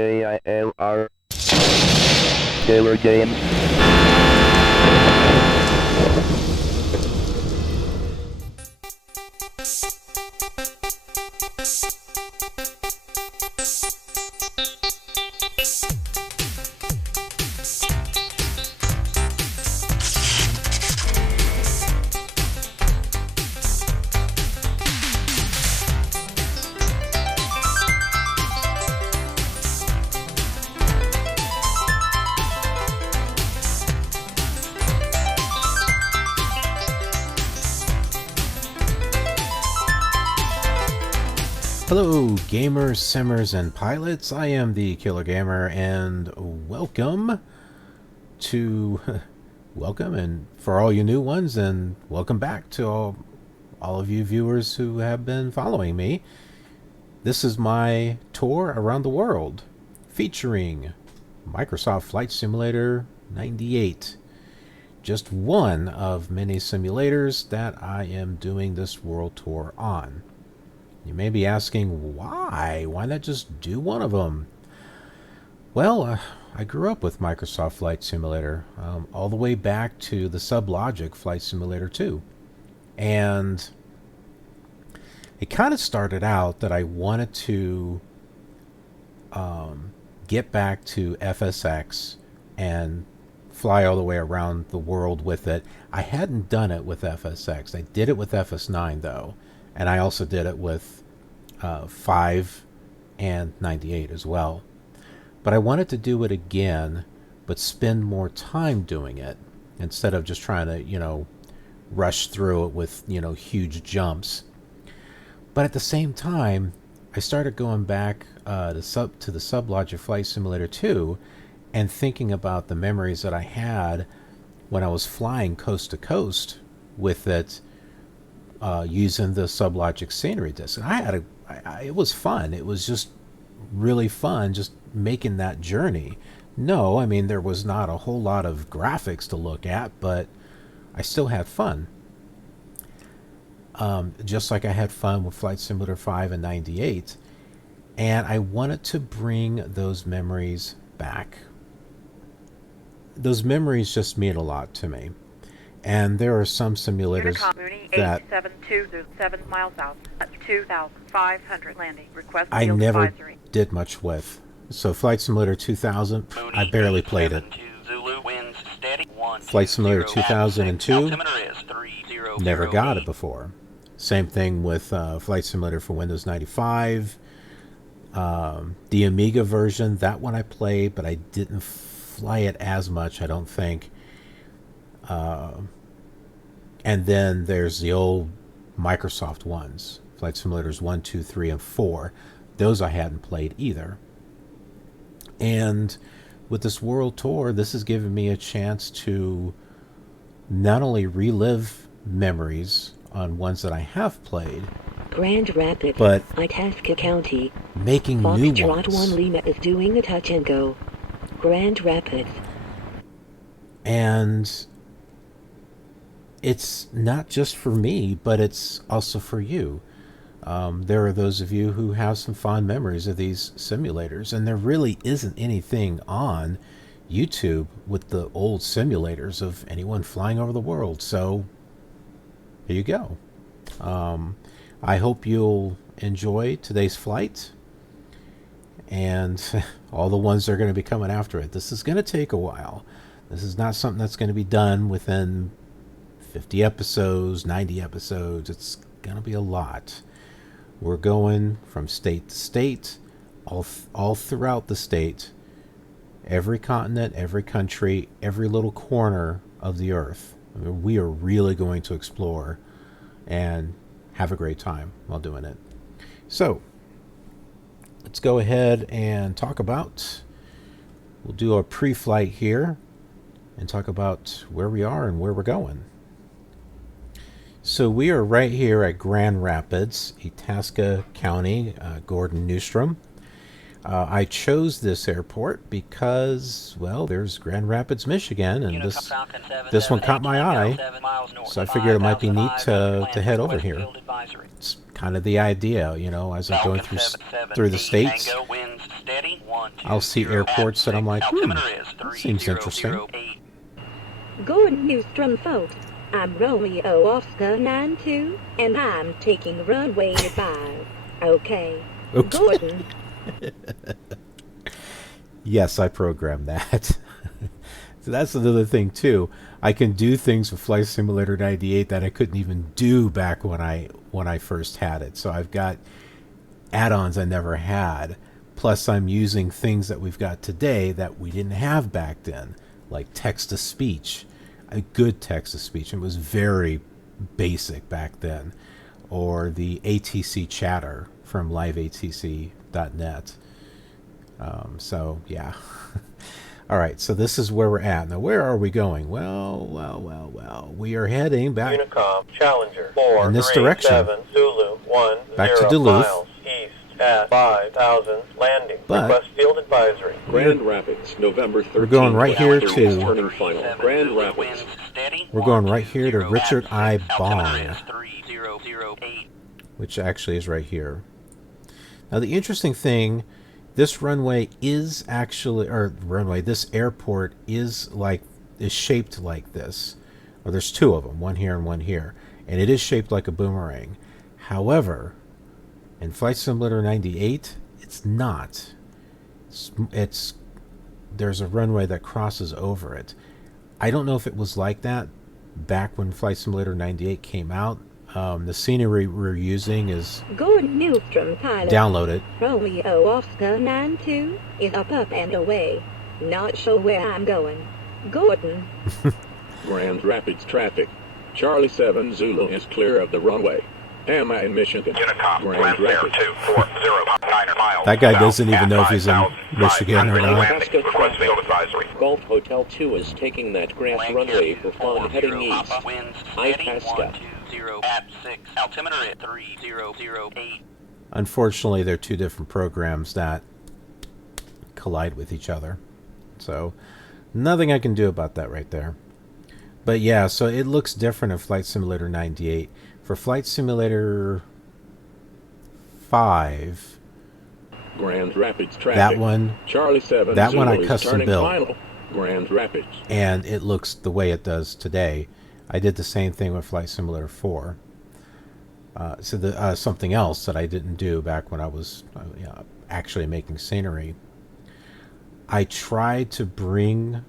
KILR. Killer Games. Hello gamers, simmers, and pilots. I am the Killer Gamer, and welcome and for all you new ones, and welcome back to all of you viewers who have been following me. This is my tour around the world featuring Microsoft Flight Simulator 98. Just one of many simulators that I am doing this world tour on. You may be asking, why? Why not just do one of them? Well, I grew up with Microsoft Flight Simulator all the way back to the Sublogic Flight Simulator 2. And it kind of started out that I wanted to get back to FSX and fly all the way around the world with it. I hadn't done it with FSX. I did it with FS9 though. And I also did it with 5 and 98 as well. But I wanted to do it again, but spend more time doing it instead of just trying to, rush through it with, huge jumps. But at the same time, I started going back to the Sublogic Flight Simulator 2 and thinking about the memories that I had when I was flying coast to coast with it. Using the Sublogic scenery disc, and it was fun. It was just really fun, just making that journey. No, I mean there was not a whole lot of graphics to look at, but I still had fun. Just like I had fun with Flight Simulator 5 and 98, and I wanted to bring those memories back. Those memories just mean a lot to me. And there are some simulators that 7 miles out, 2,500 landing. Request I never advisory. Did much with. So Flight Simulator 2000, I barely played it. Flight Simulator 2002, never got it before. Same thing with Flight Simulator for Windows 95. The Amiga version, that one I played, but I didn't fly it as much, I don't think. And then there's the old Microsoft ones, Flight Simulators 1, 2, 3, and 4. Those I hadn't played either. And with this world tour, this has given me a chance to not only relive memories on ones that I have played, Grand Rapids, but Itasca County, making new ones. 1 Lima is doing a touch and go. Grand Rapids. And it's not just for me, but it's also for you. There are those of you who have some fond memories of these simulators, and there really isn't anything on YouTube with the old simulators of anyone flying over the world. So here you go. I hope you'll enjoy today's flight and all the ones that are going to be coming after it. This is going to take a while. This is not something that's going to be done within 50 episodes, 90 episodes. It's going to be a lot. We're going from state to state, all throughout the state, every continent, every country, every little corner of the earth. I mean, we are really going to explore and have a great time while doing it. So, let's go ahead and talk about, we'll do a pre-flight here and talk about where we are and where we're going. So we are right here at Grand Rapids, Itasca County, Gordon Newstrom. I chose this airport because, well, there's Grand Rapids, Michigan, and this one caught my eye, so I figured it might be neat to head over here. It's kind of the idea, you know, as I'm going through the states. steady. 1, 2, I'll see 0, airports that I'm like, altimeter is that seems interesting. 3008. Gordon Newstrom, folks. I'm Romeo Oscar 92, and I'm taking runway 5. Okay. Okay. Gordon. Yes, I programmed that. So that's another thing too. I can do things with Flight Simulator 98 that I couldn't even do back when I first had it. So I've got add-ons I never had. Plus I'm using things that we've got today that we didn't have back then, like text-to-speech. A good text-to-speech. It was very basic back then. Or the ATC chatter from liveatc.net. So yeah. All right, so this is where we're at. Now, where are we going? Well. We are heading back Unicom, Challenger, 4, in this 3, direction. 7, Zulu, 1, Back to 0 Duluth. miles east at 5,000, landing. But- Request field advisory. Grand Rapids, November 13th. We're going right here to- Turning final. Grand Rapids. Winds steady. We're going 1, right 2, here to 0, Richard I altimeter Bong. is 3008. Which actually is right here. Now, the interesting thing, this runway is actually, this airport is shaped like this. Or there's two of them, one here and one here. And it is shaped like a boomerang. However, in Flight Simulator 98, it's not. There's a runway that crosses over it. I don't know if it was like that back when Flight Simulator 98 came out. The scenery we're using is Gordon Newstrom, pilot. downloaded. Romeo Oscar 92 is up and away. Not sure where I'm going. Gordon. Grand Rapids traffic. Charlie 7 Zulu is clear of the runway. Am I in Michigan? Unicom, Grand Rapids. 240.9 miles. That guy doesn't even know if he's in Michigan or not. Landing. Request field advisory. Golf Hotel 2 is taking that grass runway for fun heading east. Winds steady. Itasca. 1, 2, 0 at 6. Altimeter at 3008. Unfortunately, they're two different programs that collide with each other. So, nothing I can do about that right there. But yeah, so it looks different in Flight Simulator 98. For Flight Simulator 5, Grand Rapids traffic. that one, Charlie 7 that Zulu one I is custom turning built. final. Grand Rapids. and it looks the way it does today. I did the same thing with Flight Simulator 4. Something else that I didn't do back when I was actually making scenery. I tried to bring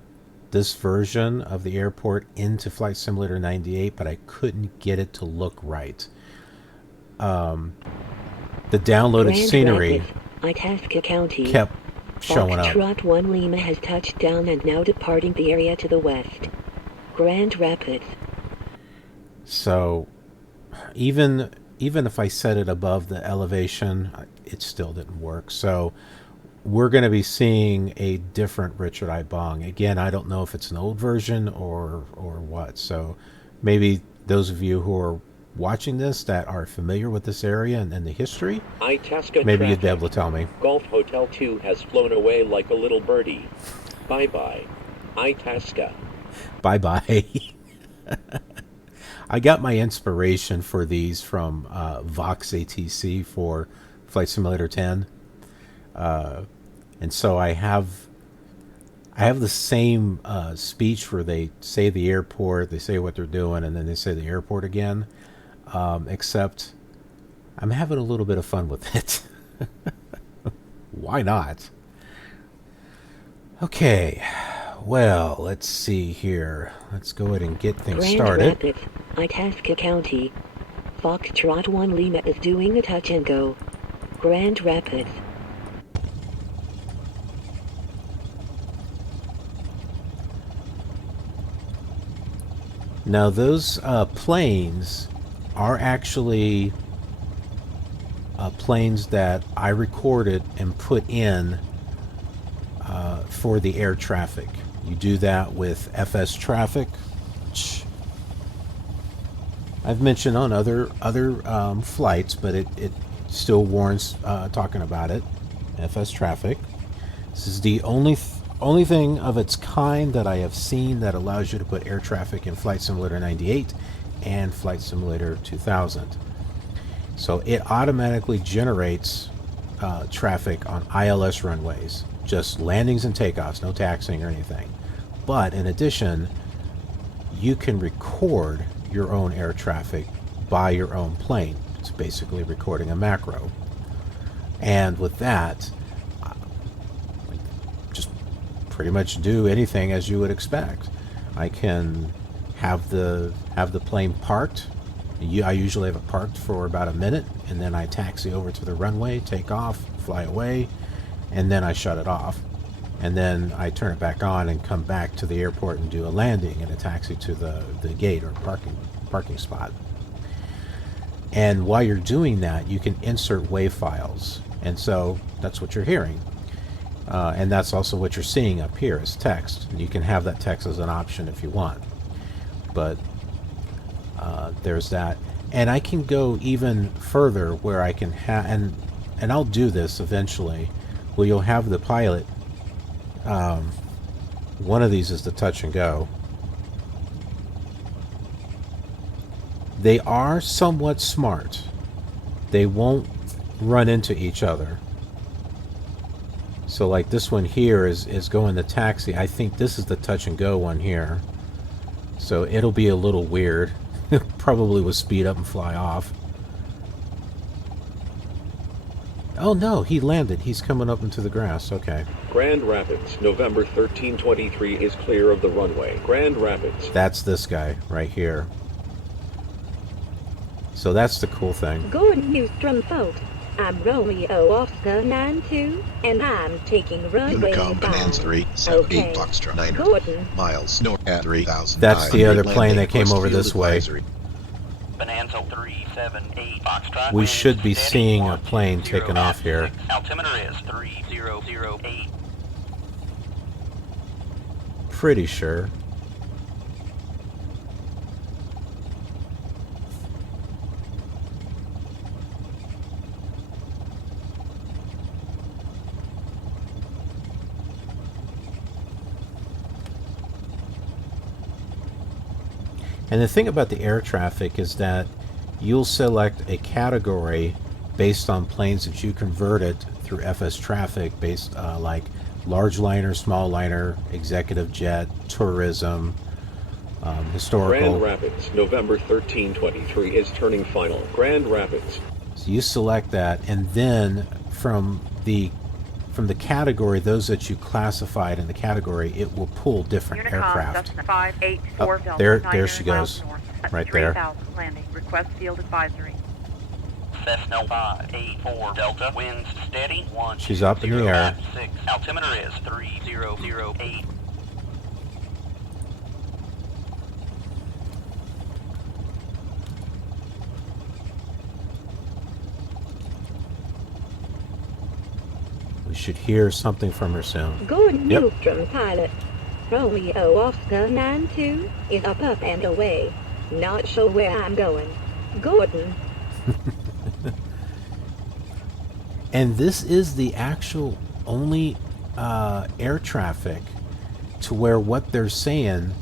this version of the airport into Flight Simulator 98, but I couldn't get it to look right. The downloaded Grand scenery Rapids, Itasca County. kept showing up. Foxtrot 1 Lima has touched down and now departing the area to the west. Grand Rapids. So even if I set it above the elevation, it still didn't work. So we're going to be seeing a different Richard I Bong. Again, I don't know if it's an old version or what. So maybe those of you who are watching this that are familiar with this area and the history, Itasca maybe you'd traffic. be able to tell me. Golf Hotel 2 has flown away like a little birdie. Bye-bye. Itasca. Bye-bye. I got my inspiration for these from Vox ATC for Flight Simulator 10. And so I have the same speech where they say the airport, they say what they're doing, and then they say the airport again. Except I'm having a little bit of fun with it. Why not? Okay. Well, let's see here. Let's go ahead and get things Grand started. Rapids, Itasca County. Foxtrot 1 Lima is doing a touch and go. Grand Rapids. Now those planes are actually planes that I recorded and put in for the air traffic. You do that with FSTraffic, which I've mentioned on other flights, but it still warrants talking about it. FSTraffic. This is the only thing of its kind that I have seen that allows you to put air traffic in Flight Simulator 98 and Flight Simulator 2000. So it automatically generates traffic on ILS runways, just landings and takeoffs, no taxiing or anything. But in addition, you can record your own air traffic by your own plane. It's basically recording a macro. And with that, just pretty much do anything as you would expect. I can have the plane parked. I usually have it parked for about a minute, and then I taxi over to the runway, take off, fly away, and then I shut it off. And then I turn it back on and come back to the airport and do a landing and a taxi to the gate or parking spot. And while you're doing that, you can insert WAV files. And so that's what you're hearing. And that's also what you're seeing up here is text. And you can have that text as an option if you want. But there's that. And I can go even further where I can have, and I'll do this eventually, where you'll have the pilot. One of these is the touch and go. They are somewhat smart. They won't run into each other. So like this one here is going to taxi. I think this is the touch and go one here. So it'll be a little weird. Probably will speed up and fly off. Oh no, he landed. He's coming up into the grass. Okay. Grand Rapids, November 1323 is clear of the runway. Grand Rapids. That's this guy right here. So that's the cool thing. Good Newstrom folks. I'm Romeo Oscar 92, and I'm taking runway Unicom 5. Bonanza 378 Okay. Foxtrot 9 Gordon. miles north at 3,000. That's the other plane that came over this way. Bonanza 378 Foxtrot. We should be Steady, seeing a 1, plane 0, taking off here. Altimeter is 3008. Pretty sure. And the thing about the air traffic is that you'll select a category based on planes that you converted through FSTraffic, based like large liner, small liner, executive jet, tourism, historical. Grand Rapids, November 1323 is turning final. Grand Rapids. So you select that, and then from the category, those that you classified in the category, it will pull different Unicom, aircraft. Cessna 584 Delta, there 99 she miles goes, north, right there. 3000 landing. Request field advisory. Cessna 584 Delta. Winds steady. 1. She's up in the air. 6. Altimeter is 3008. We should hear something from her soon. Good Yep. Newstrom pilot. Romeo Oscar 92 is up and away. Not sure where I'm going. Gordon. And this is the actual only air traffic to where what they're saying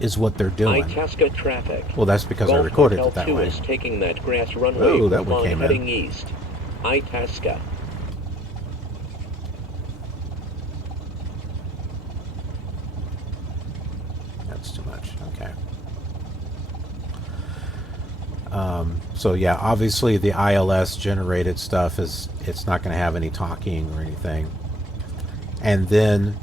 is what they're doing. Itasca traffic. Well, that's because I Golf recorded Hotel it that 2 way. is taking that grass runway Oh, that one along came in. heading east. Itasca. That's too much. Okay. So yeah, obviously the ILS generated stuff it's not going to have any talking or anything. And then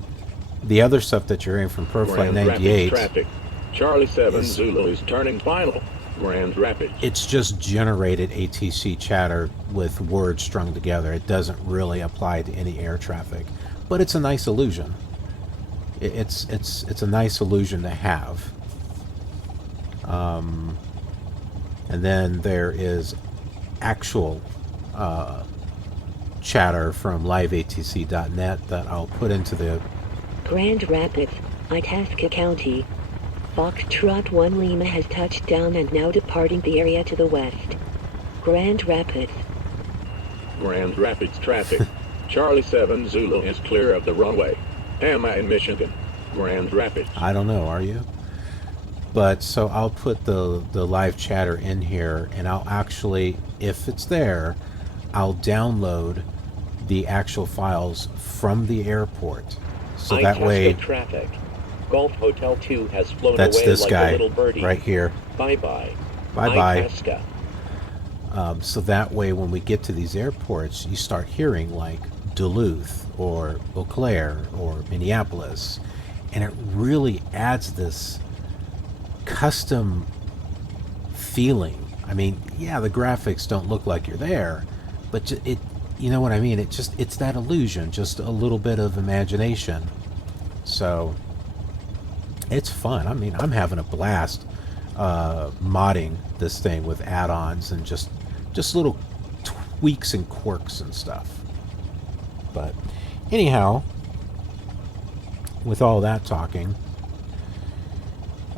the other stuff that you're hearing from ProFlight Grand Rapids 98, traffic. Charlie 7 is- Zulu is turning final. Grand Rapids. it's just generated ATC chatter with words strung together. It doesn't really apply to any air traffic, but it's a nice illusion. It's a nice illusion to have. And then there is actual chatter from liveatc.net that I'll put into the... Grand Rapids, Itasca County. Foxtrot 1 Lima has touched down and now departing the area to the west. Grand Rapids. Grand Rapids traffic. Charlie 7 Zulu is clear of the runway. Am I in Michigan? Grand Rapids. I don't know, are you? But so I'll put the live chatter in here, and I'll actually, if it's there, I'll download the actual files from the airport. So that Itasca way, traffic. Golf Hotel 2 has flown that's away this like guy a little birdie. right here. Bye-bye. Bye-bye. Itasca. So that way, when we get to these airports, you start hearing like Duluth or Eau Claire or Minneapolis, and it really adds this custom feeling. I mean, yeah, the graphics don't look like you're there, but it, you know what I mean? It's that illusion, just a little bit of imagination. So it's fun. I mean, I'm having a blast modding this thing with add-ons and just little tweaks and quirks and stuff. But anyhow, with all that talking,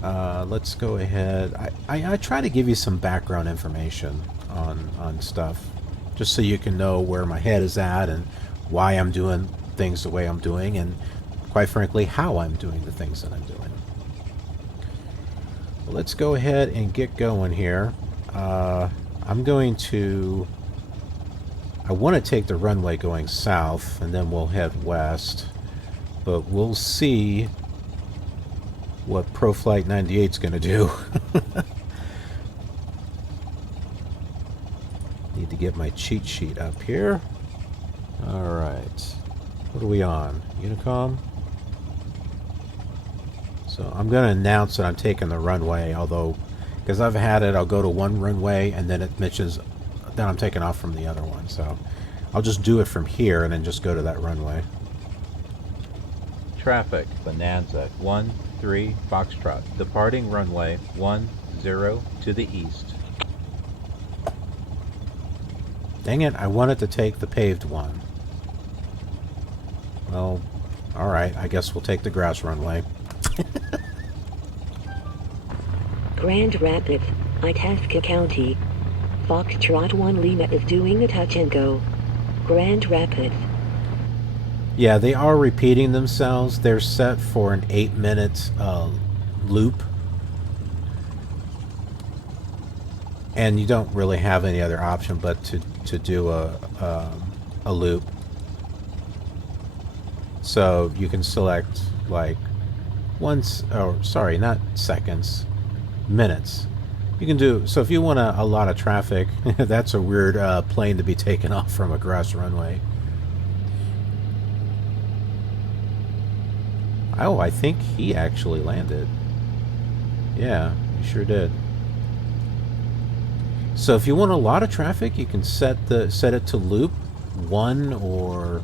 let's go ahead. I try to give you some background information on stuff, just so you can know where my head is at and why I'm doing things the way I'm doing, and quite frankly, how I'm doing the things that I'm doing. Well, let's go ahead and get going here. I'm going to... I want to take the runway going south, and then we'll head west. But we'll see what ProFlight 98 is going to do. Need to get my cheat sheet up here. Alright. What are we on? Unicom? So I'm going to announce that I'm taking the runway, although, because I've had it, I'll go to one runway and then it mentions that I'm taking off from the other one. So I'll just do it from here and then just go to that runway. Traffic, Bonanza, 13 Foxtrot, departing runway 10 to the east. Dang it, I wanted to take the paved one. Well, alright, I guess we'll take the grass runway. Grand Rapids, Itasca County. Foxtrot 1 Lima is doing a touch and go. Grand Rapids. Yeah, they are repeating themselves. They're set for an 8-minute loop. And you don't really have any other option but to do a loop. So you can select like once, oh sorry, not seconds, minutes. You can do, so if you want a lot of traffic, that's a weird plane to be taken off from a grass runway. Oh, I think he actually landed. Yeah, he sure did. So if you want a lot of traffic, you can set it to loop 1 or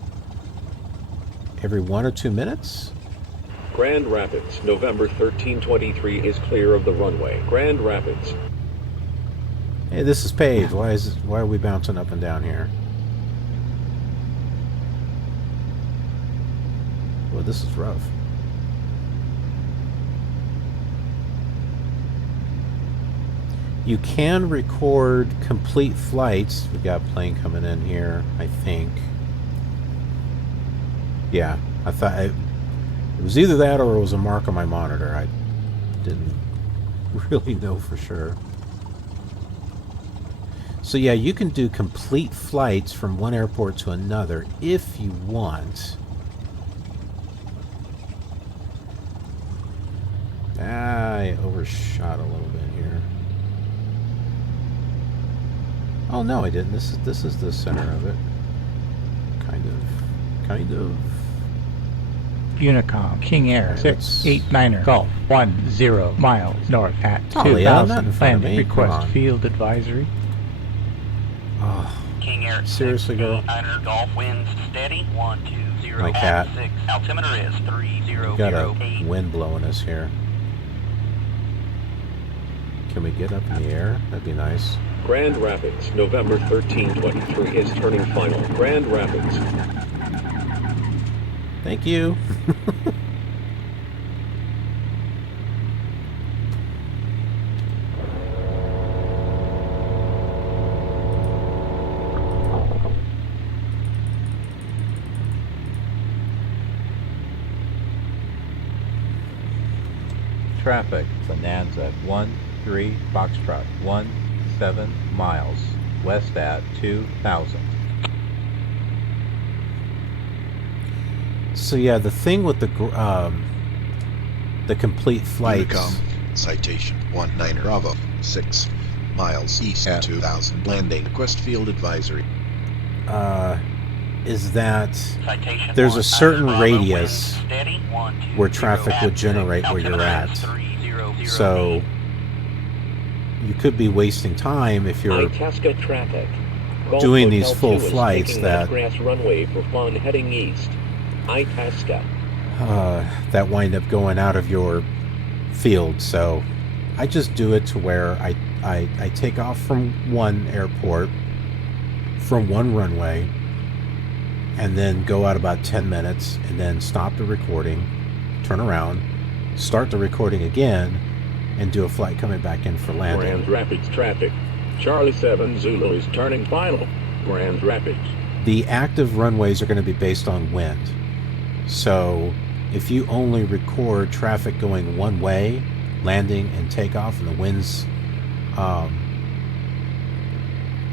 every 1 or 2 minutes. Grand Rapids, November 1323 is clear of the runway. Grand Rapids. Hey, this is paved. Why are we bouncing up and down here? Well, this is rough. You can record complete flights. We've got a plane coming in here, I think. Yeah, I thought it was either that or it was a mark on my monitor. I didn't really know for sure. So yeah, you can do complete flights from one airport to another if you want. I overshot a little bit here. Oh no, I didn't. This is the center of it. Kind of. Unicom, King Air, 689er, Golf, 10 miles north at Totally, 2000. Landing request field advisory. Oh, King Air, seriously, girl. 689er, Golf, winds steady, 120 My cat. at 6. Altimeter is 3008. Got a wind blowing us here. Can we get up in the air? That'd be nice. Grand Rapids, November 1323 is turning final. Grand Rapids. Thank you. Traffic, Bonanza, 13 Foxtrot, 17 miles west at 2000. So yeah, the thing with the complete flights. Unicom, citation 19 Bravo, 6 miles east at 2000 landing. Request field advisory. Is that Citation there's a 1, certain Bravo, radius wind steady, 120, where traffic would generate where you're at. 300 So you could be wasting time if you're Itasca traffic. Golf doing these Hotel full 2 is flights taking that grass runway for fun heading east. Itasca. that wind up going out of your field. So I just do it to where I take off from one airport, from one runway, and then go out about 10 minutes, and then stop the recording, turn around, start the recording again, and do a flight coming back in for landing. Grand Rapids traffic. Charlie 7 Zulu is turning final. Grand Rapids. The active runways are going to be based on wind. So if you only record traffic going one way, landing and takeoff, and the wind's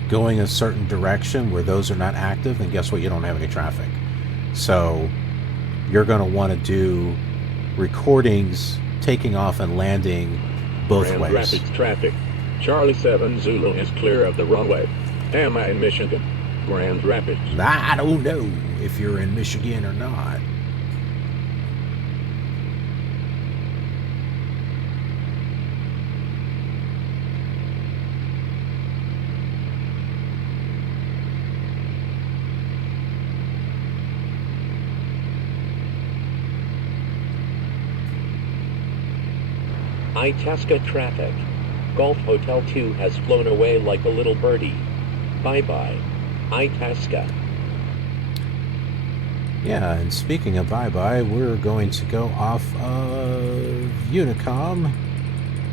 going a certain direction where those are not active, then guess what? You don't have any traffic. So you're going to want to do recordings taking off and landing both Grand ways. Rapids traffic. Charlie 7 Zulu is clear of the runway. Am I in Michigan? Grand Rapids. I don't know if you're in Michigan or not. Itasca traffic. Golf Hotel 2 has flown away like a little birdie. Bye-bye. Itasca. Yeah, and speaking of bye-bye, we're going to go off of Unicom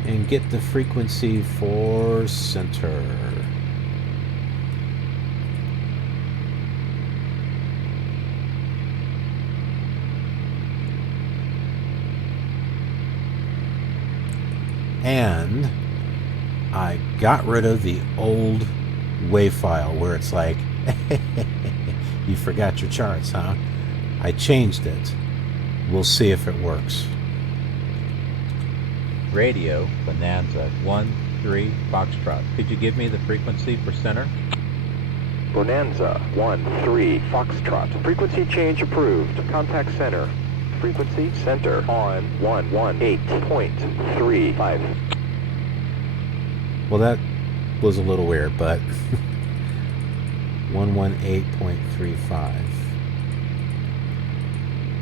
and get the frequency for center. And I got rid of the old WAV file where it's like, you forgot your charts, huh? I changed it. We'll see if it works. Radio Bonanza 13 Foxtrot. Could you give me the frequency for center? Bonanza 13 Foxtrot. Frequency change approved. Contact center. Frequency center on 118.35. Well, that was a little weird, but 118.35.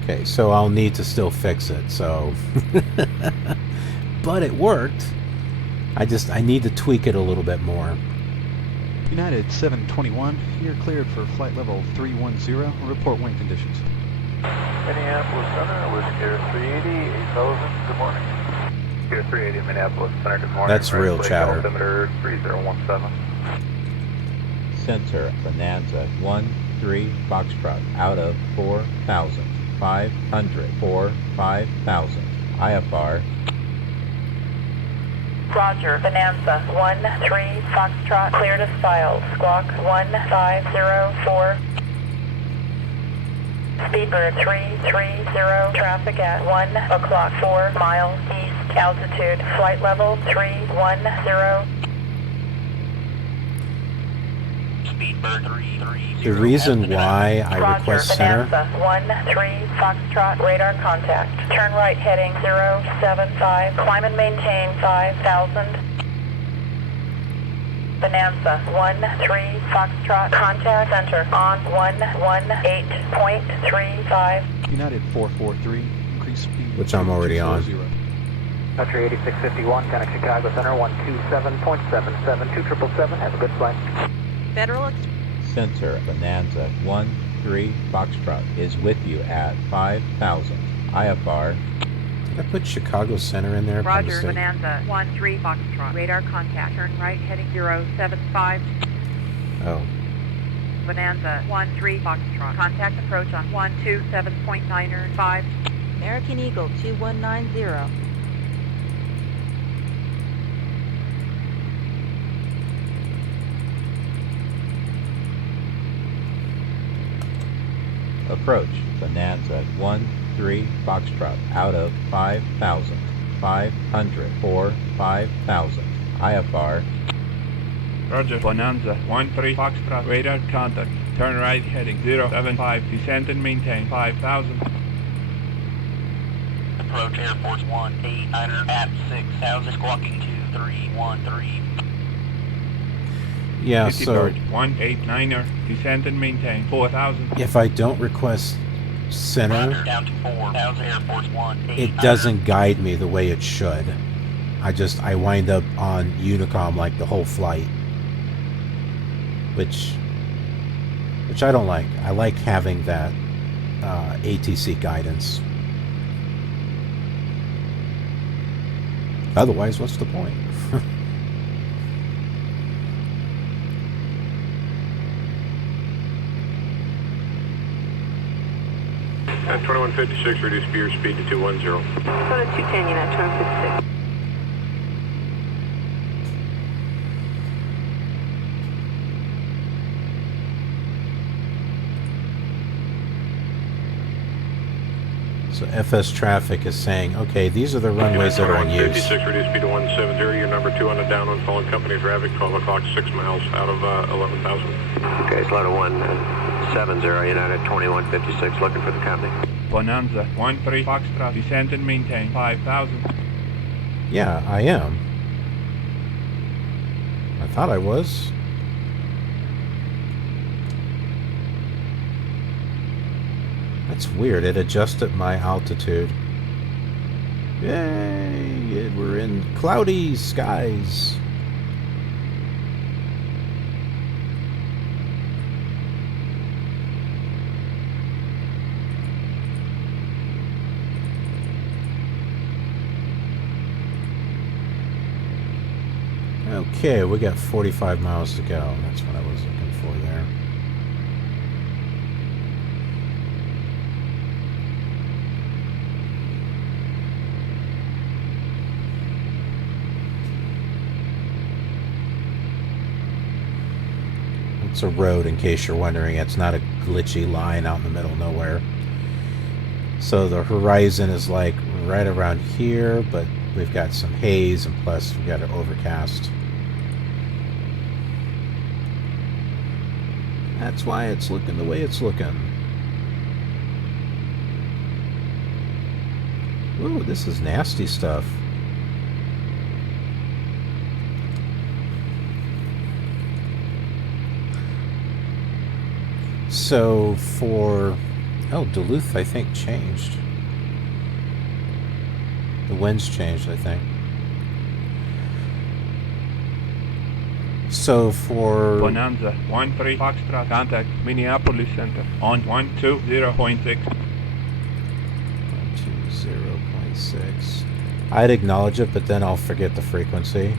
Okay, so I'll need to still fix it, so but it worked. I need to tweak it a little bit more. United 721, you're cleared for flight level 310. Report wind conditions. Minneapolis Center, Whiskey 380, 8000, good morning. Whiskey 380, Minneapolis Center, good morning. That's real chatter. Altimeter 3017. Center Bonanza 13 Foxtrot out of 4,500 for 5,000. IFR. Roger, Bonanza 13 Foxtrot, cleared as filed. Squawk 1504. Speedbird 330, traffic at 1 o'clock, 4 miles east, altitude, flight level 310. Speedbird 330. The reason why I request center. Bonanza 13 Foxtrot, radar contact. Turn right heading 075, climb and maintain 5000. Bonanza 13 Foxtrot, contact center on 118.35. United 443, increase speed. Which I'm already on. Country 8651, connect Chicago Center 127.77, 2777, have a good flight. Federal Center Bonanza 13 Foxtrot is with you at 5,000. IFR. Did I put Chicago Center in there? Roger, Bonanza 13 Foxtrot, radar contact. Turn right heading 075. Oh. Bonanza 13 Foxtrot, contact approach on 127.95. American Eagle 2190. Approach Bonanza 13 Foxtrot out of 5,000. 500 for 5,000. IFR. Roger. Bonanza 13 Foxtrot. Radar contact. Turn right heading 075. Descend and maintain 5,000. Approach Air Force 189er at 6,000. Squawking 2313. Yeah, City so Bird 189er. Descend and maintain 4,000. if I don't request center, Down to 4,000. Air Force 189er. it doesn't guide me the way it should. I wind up on Unicom like the whole flight, which I don't like. I like having that ATC guidance. Otherwise, what's the point? 2156, reduce gear speed to 210. Go to 210, United 2156. So FSTraffic is saying, okay, these are the runways that are in use. 56, reduce speed to 170. Your number 2 on the down on following company traffic, 12 o'clock, 6 miles out of 11,000. Okay, slow to 170, United 2156, looking for the company. Bonanza 13 Foxtrot. Descend and maintain 5,000. Yeah, I am. I thought I was. That's weird. It adjusted my altitude. Yay! We're in cloudy skies. Okay, we got 45 miles to go. That's what I was looking for there. It's a road, in case you're wondering. It's not a glitchy line out in the middle of nowhere. So the horizon is like right around here, but we've got some haze, and plus we've got an overcast. That's why it's looking the way it's looking. Ooh, this is nasty stuff. So for... oh, Duluth, I think, changed. The winds changed, I think. So for... Bonanza 13 Foxtrot. Contact Minneapolis Center on 120.6. 120.6. I'd acknowledge it, but then I'll forget the frequency.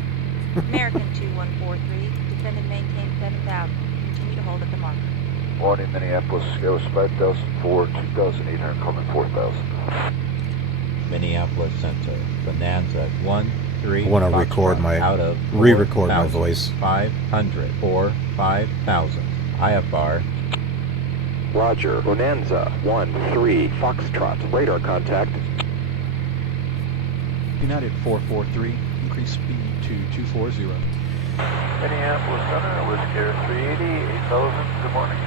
American 2143, descend and maintain 7,000. Continue to hold at the marker. Morning, Minneapolis, Sierra 5004, 2,800, coming 4,000. Minneapolis Center, Bonanza 13. I want to record my, re-record my voice. 500 for 5,000. IFR. Roger, Bonanza 13 Foxtrot, radar contact. United 443, increase speed to 240. Minneapolis Center, Whiskey Air 380, 8,000, good morning.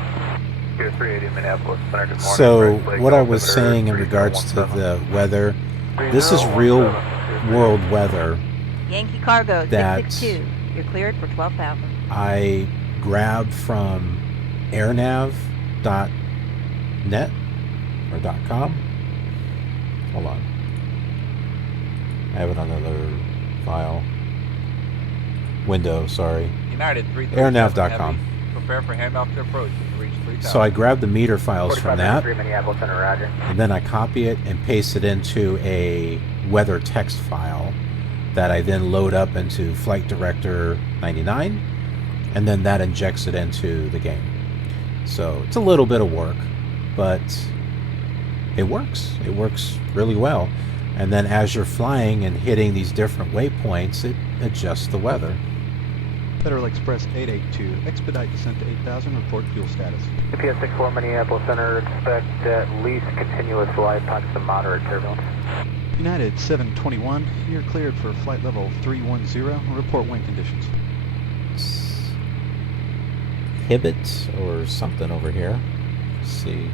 Air 380, Minneapolis Center, good morning. So, what I was saying in regards to the weather, this is real world weather. Yankee Cargo 662, you're cleared for 12,000. I grabbed from airnav.net or .com. Hold on. I have it on another file. Window, sorry. United airnav.com. Prepare for handoff to approach to reach 3,000. So I grabbed the meter files from that, Minneapolis Center, Roger. and then I copy it and paste it into a weather text file that I then load up into Flight Director 99, and then that injects it into the game. So it's a little bit of work, but it works. It works really well. And then as you're flying and hitting these different waypoints, it adjusts the weather. Federal Express 882, expedite descent to 8000, report fuel status. UPS 64 Minneapolis Center, expect at least continuous flight, pockets of moderate turbulence. United 721, you're cleared for flight level 310, report wind conditions. Hibbets or something over here. Let's see.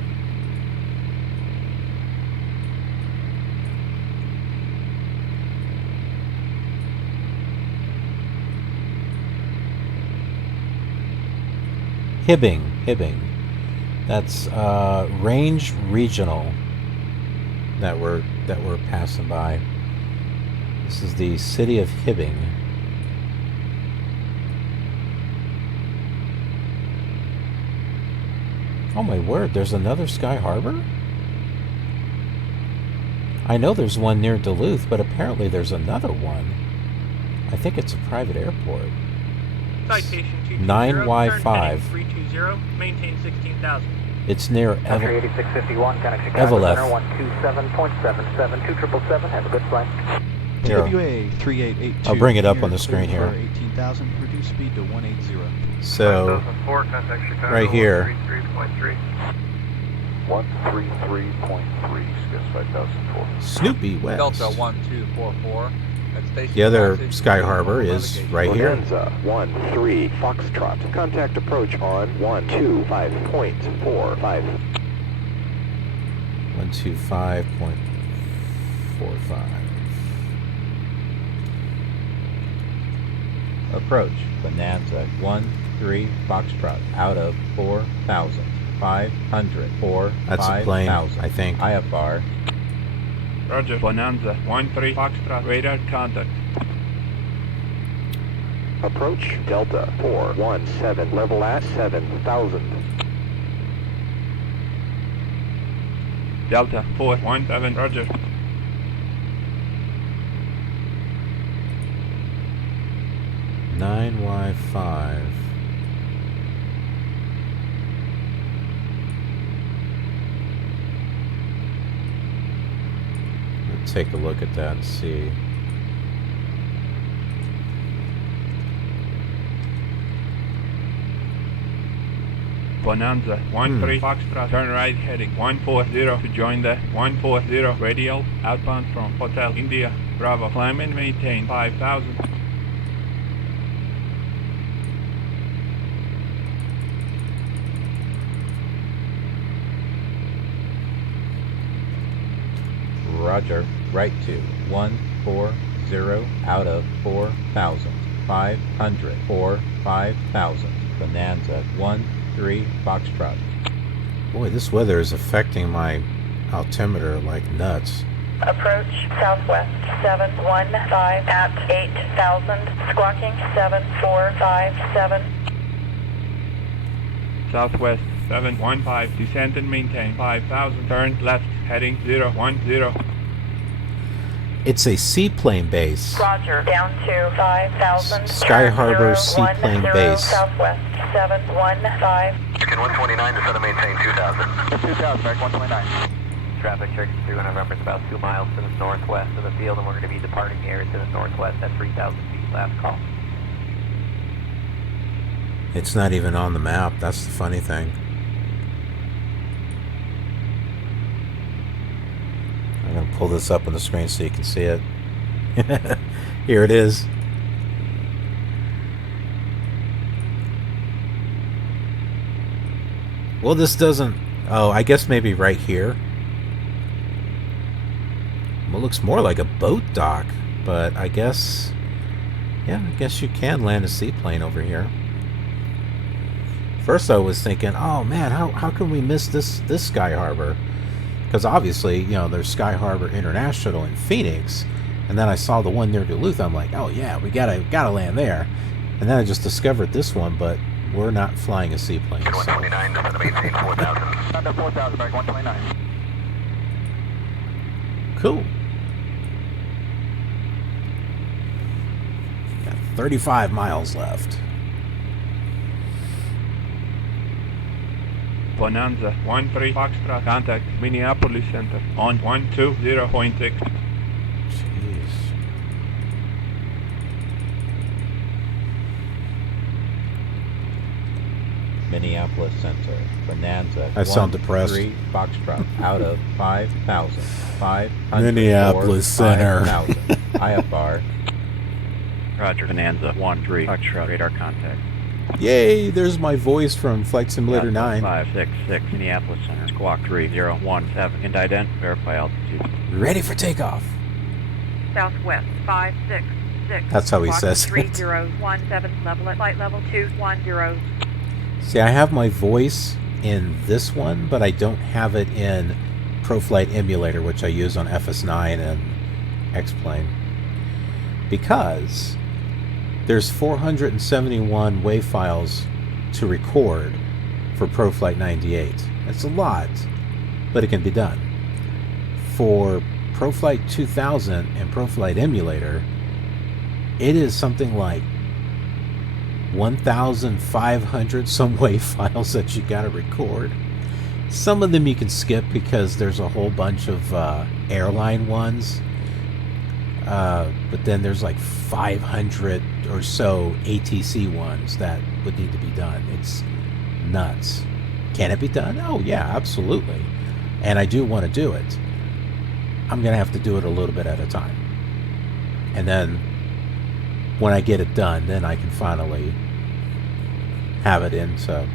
Hibbing. That's range regional that we're passing by. This is the city of Hibbing. Oh my word, there's another Sky Harbor? I know there's one near Duluth, but apparently there's another one. I think it's a private airport. Citation 9Y5. 320, maintain 16,000. It's near Country 8651, Connect Chicago Eveleth. Center 127.77, 2777, have a good flight. TWA 3882. I'll bring it up on the screen here. 18,000, reduce speed to 180. So, 5004, contact Chicago, right here. 133.3. 133.3, Skiss 5004. Snoopy West. Delta 1244. At station The other passage, Sky Harbor is right here. Bonanza 13 Foxtrot. Contact approach on 125.45. 125.45. Approach Bonanza 13 Foxtrot out of 4,500. That's a plane, 5,000. I think. IFR. Roger, Bonanza 13 Foxtrot, radar contact. Approach Delta 417, level at 7,000. Delta 417, roger. Nine Y5. Let's take a look at that and see. Bonanza 13 Foxtrot, turn right heading 140 to join the 140 radial outbound from Hotel India Bravo. Climb and maintain 5,000. Roger, right to 140 out of 4,500. 5,000. Bonanza 13 Foxtrot. Boy, this weather is affecting my altimeter like nuts. Approach southwest 715 at 8,000, squawking 7457. Southwest 715, descend and maintain 5,000. Turn left heading 010. It's a seaplane base. Roger, down to 5,000. Sky Harbor Seaplane Base. Southwest 715. Chicken 129, descend and maintain 2,000. 2,000, American 129. Traffic check 3 November, it's about 2 miles to the northwest of the field, and we're going to be departing the area to the northwest at 3,000 feet. Last call. It's not even on the map. That's the funny thing. I'm going to pull this up on the screen so you can see it. Here it is. Well, this doesn't... Oh, I guess maybe right here. Well, it looks more like a boat dock, but I guess... Yeah, I guess you can land a seaplane over here. First I was thinking, oh man, how can we miss this Sky Harbor? Because obviously, you know, there's Sky Harbor International in Phoenix, and then I saw the one near Duluth. I'm like, oh yeah, we gotta land there. And then I just discovered this one, but we're not flying a seaplane. 129, descend and maintain 4,000. Under 4,000, American 129. Cool. Got 35 miles left. Bonanza 13 Foxtrot, contact Minneapolis Center on 120.6. Jeez. Minneapolis Center. Bonanza. I sound depressed. 3 Foxtrot out of 5,000. 500. Minneapolis Center. 5,000. IFR. Roger, Bonanza 1-3 Foxtrot radar contact. Yay, there's my voice from Flight Simulator 9. 566 Minneapolis Center, squawk 3017. And ident, verify altitude. Ready for takeoff. Southwest 566. That's how he says it. 3017, level at flight level 210. See, I have my voice in this one, but I don't have it in ProFlight emulator, which I use on FS9 and X-Plane. Because there's 471 WAV files to record for ProFlight 98. It's a lot, but it can be done. For ProFlight 2000 and ProFlight emulator, it is something like 1,500 some WAV files that you gotta record. Some of them you can skip because there's a whole bunch of airline ones. But then there's like 500 or so ATC ones that would need to be done. It's nuts. Can it be done? Oh yeah, absolutely. And I do want to do it. I'm gonna have to do it a little bit at a time. And then when I get it done, then I can finally have it into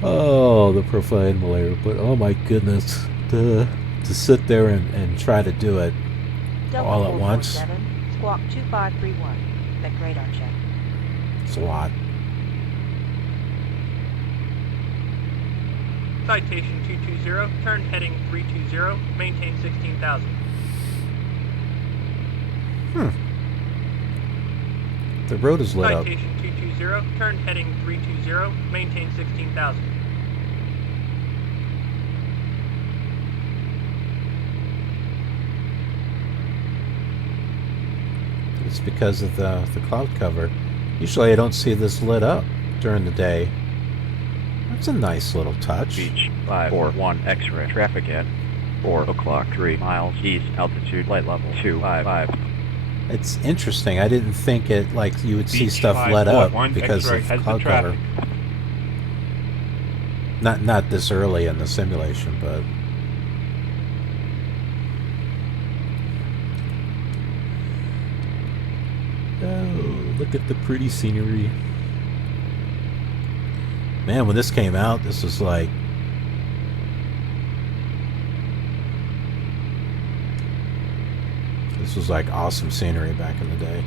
the ProFlight emulator. But oh my goodness, to sit there and try to do it all at once. Squawk 2531. Make radar check. It's a lot. Citation 220, turn heading 320, maintain 16,000. The road is lit up. Citation 220, turn heading 320, maintain 16,000. It's because of the cloud cover. Usually I don't see this lit up during the day. That's a nice little touch. Beach 541 X-ray traffic at 4 o'clock 3 miles east, altitude light level 255. It's interesting. I didn't think it like you would see Beach stuff lit up 541 because X-ray of has the cloud cover. traffic. Not this early in the simulation, but oh, look at the pretty scenery. Man, when this came out, this was like awesome scenery back in the day.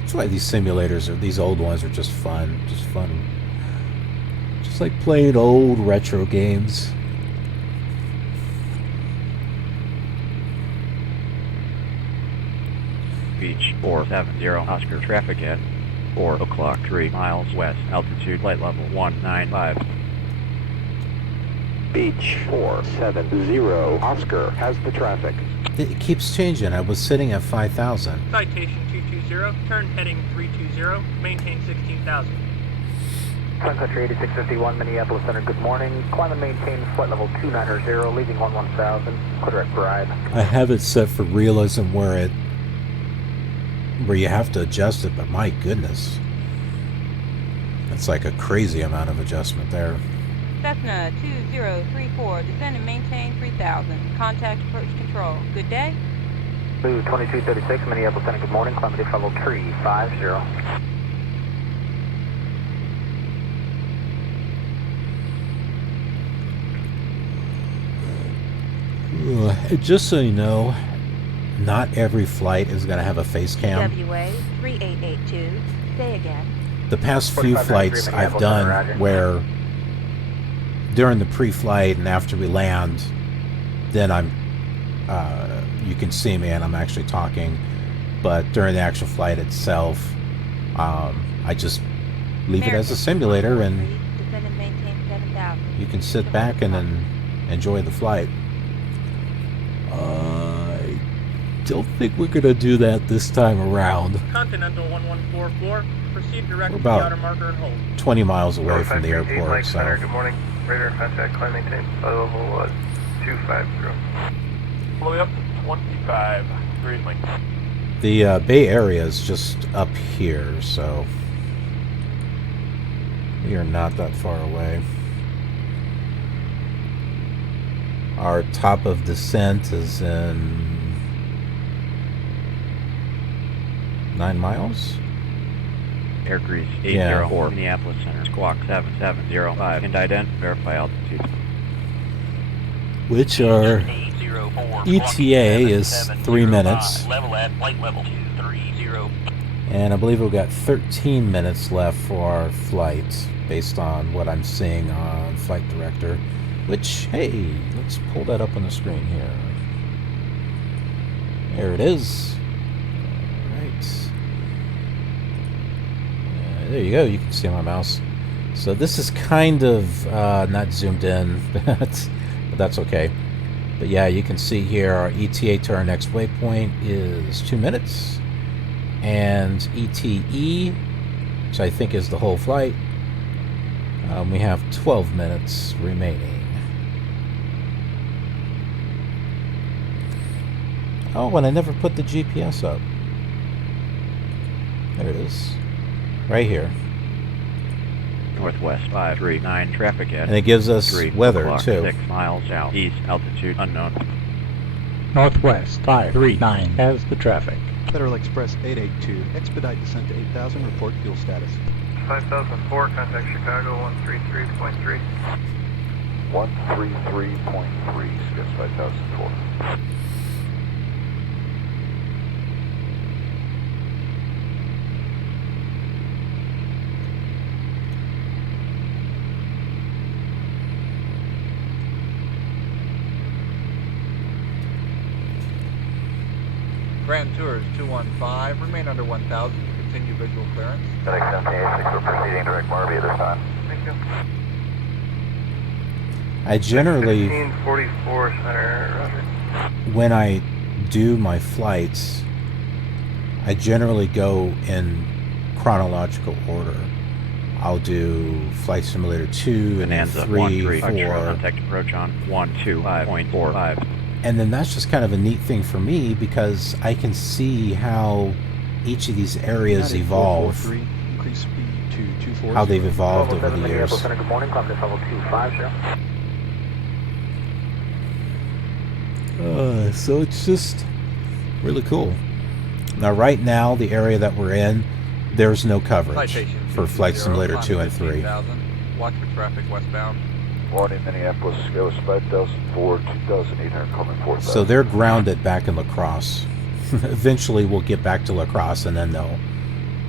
That's why these simulators are, these old ones are just fun. Just fun. Just like playing old retro games. Beach 470 Oscar traffic at 4 o'clock 3 miles west, altitude light level 195. Beach 470 Oscar has the traffic. It keeps changing. I was sitting at 5,000. Citation 220, turn heading 320, maintain 16,000. Sun Country 8651, Minneapolis Center, good morning. Climb and maintain flight level 290, leaving 11,000. Clear direct ride. I have it set for realism where you have to adjust it, but my goodness. That's like a crazy amount of adjustment there. Cessna 2034, descend and maintain 3,000. Contact approach control. Good day. Blue 2236, Minneapolis Center, good morning. Climb and level 350. Just so you know, not every flight is going to have a face cam. WA 3882, say again. The past few flights I've done where during the pre-flight and after we land, then you can see me and I'm actually talking, but during the actual flight itself, I just leave it as a simulator and you can sit back and then enjoy the flight. I don't think we're going to do that this time around. Continental 1144, proceed direct We're to the about outer marker and hold. 20 miles away from the airport. Lake So. Center, good morning. Radar contact, climb maintain, flight level 250. All the way up to 25. Greenly. The Bay Area is just up here, so we are not that far away. Our top of descent is in 9 miles. Air Grease 804, Minneapolis Center, Squawk 7705, and ident, verify altitude. Which our ETA is 3 minutes. Level at flight level 230. And I believe we've got 13 minutes left for our flight, based on what I'm seeing on Flight Director. Which, hey, let's pull that up on the screen here. There it is. Alright. There you go, you can see my mouse. So this is kind of not zoomed in, but that's okay. But yeah, you can see here our ETA to our next waypoint is 2 minutes. And ETE, which I think is the whole flight, we have 12 minutes remaining. Oh, and I never put the GPS up. There it is. Right here. Northwest 539, traffic at. And it gives us weather, too. 6 miles out, east, altitude unknown. Northwest 539 has the traffic. Federal Express 882, expedite descent to 8000, report fuel status. 5004, contact Chicago 133.3. 133.3, skip 5004. Grand Tours 215, remain under 1000 to continue visual clearance. FS98, we're proceeding direct Marby at this time. Thank you. I generally, 1544 center, roger. when I do my flights, I generally go in chronological order. I'll do Flight Simulator 2 Bonanza and 3, 4. Contact approach on 125.45. And then that's just kind of a neat thing for me because I can see how each of these areas evolve, increase speed to 240. how they've evolved over the years. Good morning, climb to level 250. So it's just really cool. Now, right now, the area that we're in, there's no coverage for Flight Simulator 2 and 3. Watch for traffic westbound. Morning, Minneapolis, Scale 5004, 2800, coming 4000. So they're grounded back in La Crosse. Eventually, we'll get back to La Crosse, and then they'll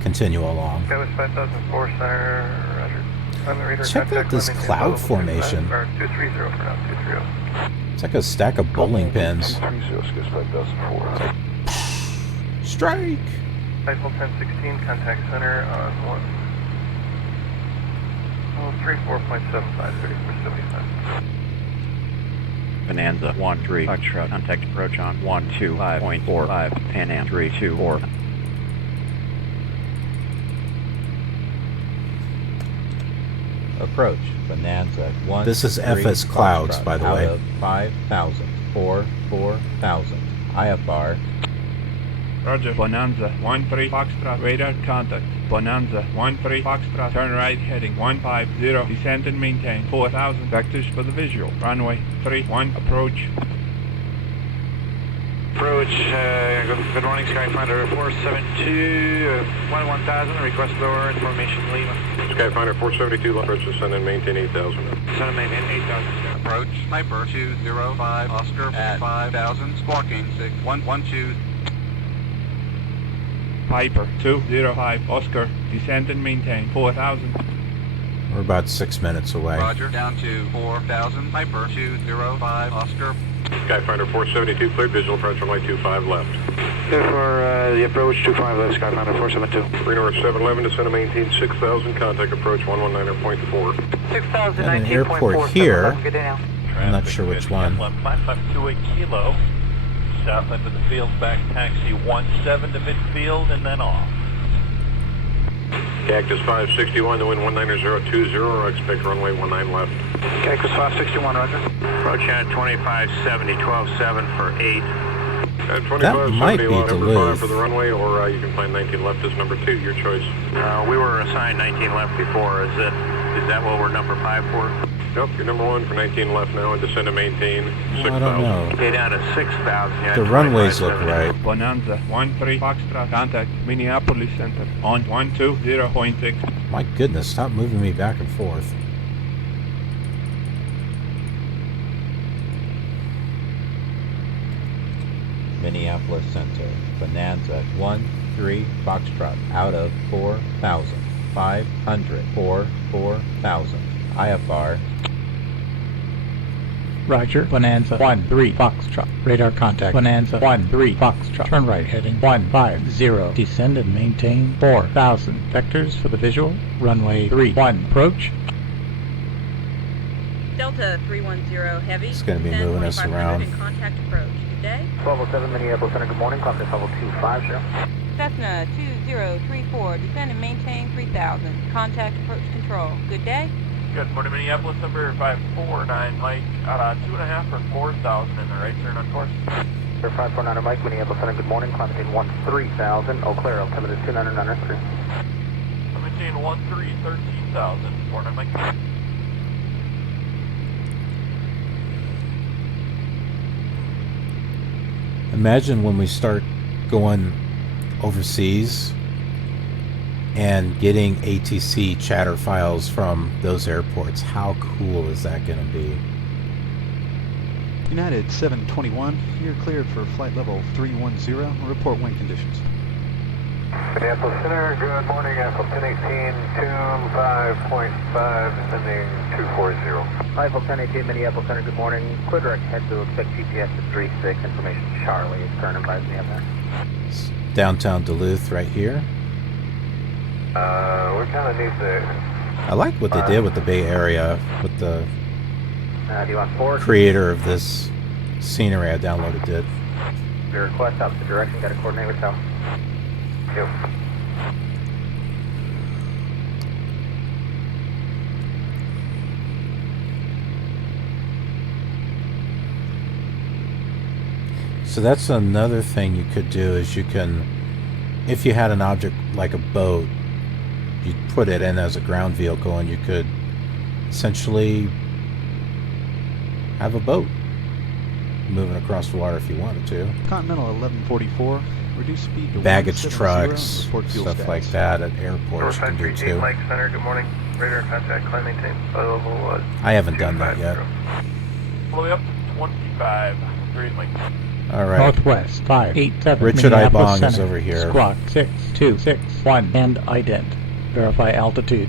continue along. That was 5004 center, roger. On the radar, Check out this cloud formation. 230 for now, 230. It's like a stack of bowling pins. 230, Scale 5004. Strike! Eiffel 1016, contact center on 34.75, 3475. Bonanza 13, Foxtrot, contact approach on 125.45, Pan Am 324. Approach, Bonanza 1. This is FS Clouds, by the way. Out of 5,000, 4,000. IFR. Roger, Bonanza 13 Foxtrot, radar contact. Bonanza 13 Foxtrot, turn right heading 150, descend and maintain 4,000, vectors for the visual. Runway 31, approach. Approach, good morning, Skyfinder 472, 1000, request lower information, Lima. Skyfinder 472, approach descend and maintain 8,000. Descend and maintain 8,000. Approach, Sniper 205, Oscar at 5000, squawking 6112. Piper 205, Oscar, descend and maintain 4,000. We're about 6 minutes away. Roger, down to 4,000, Piper 205, Oscar. Skyfinder 472, cleared visual approach runway 25 left. Clear for the approach 25 left, Skyfinder 472. North 711, descend and maintain 6,000, contact approach 119.4. 6,000, and an airport here. I'm not sure which one. 5528 Kilo. South end of the field, back taxi 17 to midfield and then off. Cactus 561, the wind 19020, expect runway 19 left. Cactus 561, roger. Approach at 2570, 127 for 8. At That might 2570 be number 5 Duluth. for the runway, or you can find 19 left as number 2, your choice. We were assigned 19 left before. Is that what we're number 5 for? Nope, you're number 1 for 19 left now, and descend to maintain 6,000. I don't know. Okay, down to 6,000. Yeah, The runways look right. Bonanza 13 Foxtrot, contact Minneapolis Center on 120.6. My goodness, stop moving me back and forth. Minneapolis Center, Bonanza 13 Foxtrot, out of 4,000, 500, 4,000, IFR. Roger, Bonanza 13 Foxtrot. Radar contact, Bonanza 13 Foxtrot. Turn right heading 150. Descend and maintain 4,000. Vectors for the visual, runway 31. Approach. Delta 310 Heavy. It's going to be descend moving us 2500 around. and contact approach. Good day. 1207 Minneapolis Center, good morning. Confidence level 250. Cessna 2034, descend and maintain 3000. Contact approach control. Good day. Good morning, Minneapolis, number 549, Mike, 2.5 for 4,000 in the right turn on course. 549 Mike, Minneapolis Center, good morning. Climbing 13,000. Eau Claire, altimeter 293. I'm maintaining 13,000, 49 Mike. Imagine when we start going overseas and getting ATC chatter files from those airports. How cool is that going to be? United 721, you're cleared for flight level 310. Report wind conditions. Minneapolis Center, good morning. Apple 1018, 25.5, descending 240. Hi, 1018 Minneapolis Center, good morning. Clear direct head to expect GPS at 36. Information Charlie. Current advise me on that. Downtown Duluth right here. We kind of need the... I like what they did with the Bay Area, with the Do you want forward? creator of this scenery I downloaded did. Your request, opposite direction, got to coordinate with Tom. Yep. So that's another thing you could do is you can, if you had an object like a boat, you'd put it in as a ground vehicle and you could essentially have a boat moving across the water if you wanted to. Continental 1144, reduce speed to Baggage 170, report report fuel stuff status. like that at airports you can do too. Mike Center, good morning. Radar contact, climb maintain. Level, I haven't done that yet. All the way up to 25. 3 Mike. All right. Northwest 587. Richard I Minneapolis Bong is Center. over here. Squawk 6261 and ident. Verify altitude.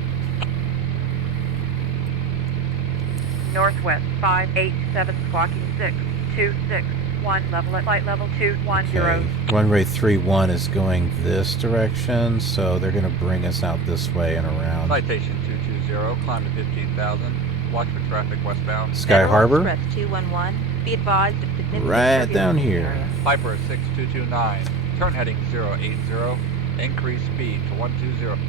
Northwest 587, squawking 6261, level at flight level 210. Okay. Runway 31 is going this direction, so they're going to bring us out this way and around. Citation 220, climb to 15,000. Watch for traffic westbound. Sky Harbor. Express 211, be advised of significant Right turbulence down in the here. area. Piper 6229, turn heading 080, increase speed to 120.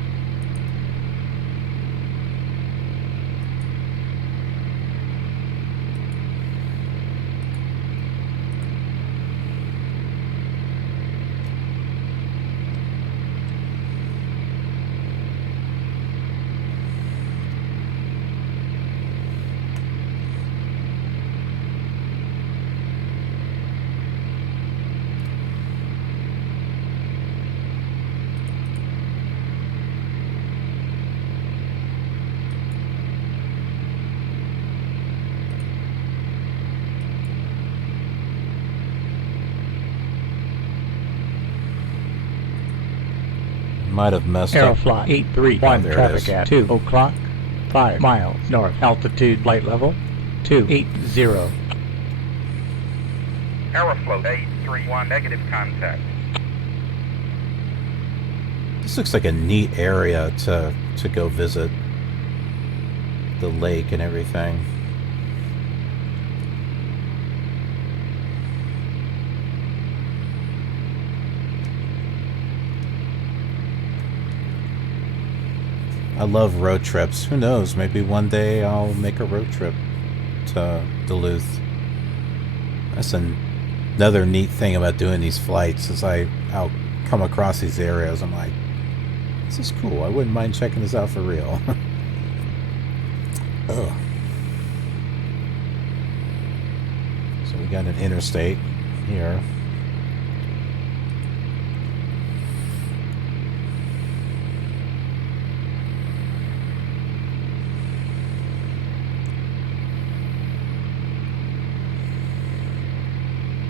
Might have messed up. Aeroflot 831, there it traffic is. at 2 o'clock, 5 miles north. Altitude, flight level 280. Aeroflot 831, negative contact. This looks like a neat area to go visit. The lake and everything. I love road trips. Who knows? Maybe one day I'll make a road trip to Duluth. That's another neat thing about doing these flights is I'll come across these areas. I'm like, this is cool. I wouldn't mind checking this out for real. Ugh. So we got an interstate here.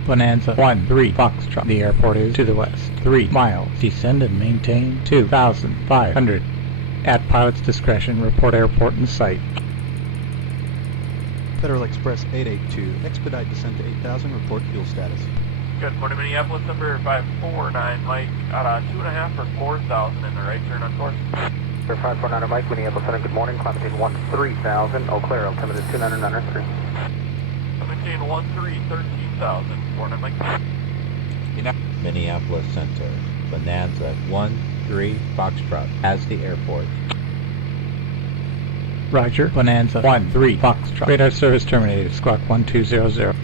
Bonanza 1-3 Foxtrot. The airport is to the west. 3 miles. Descend and maintain 2,500. At pilot's discretion, report airport in sight. Federal Express 882, expedite descent to 8,000, report fuel status. Good morning, Minneapolis, number 549, Mike, out 2.5 for 4,000 in the right turn on course. Number 549 Mike, Minneapolis Center, good morning, climb between 13,000, Eau Claire, altimeter 299 Maintain 13,000, 49 Mike. Minneapolis Center, Bonanza 1-3 Foxtrot, as the airport. Roger, Bonanza 1-3 Foxtrot. Radar service terminated, squawk 1200.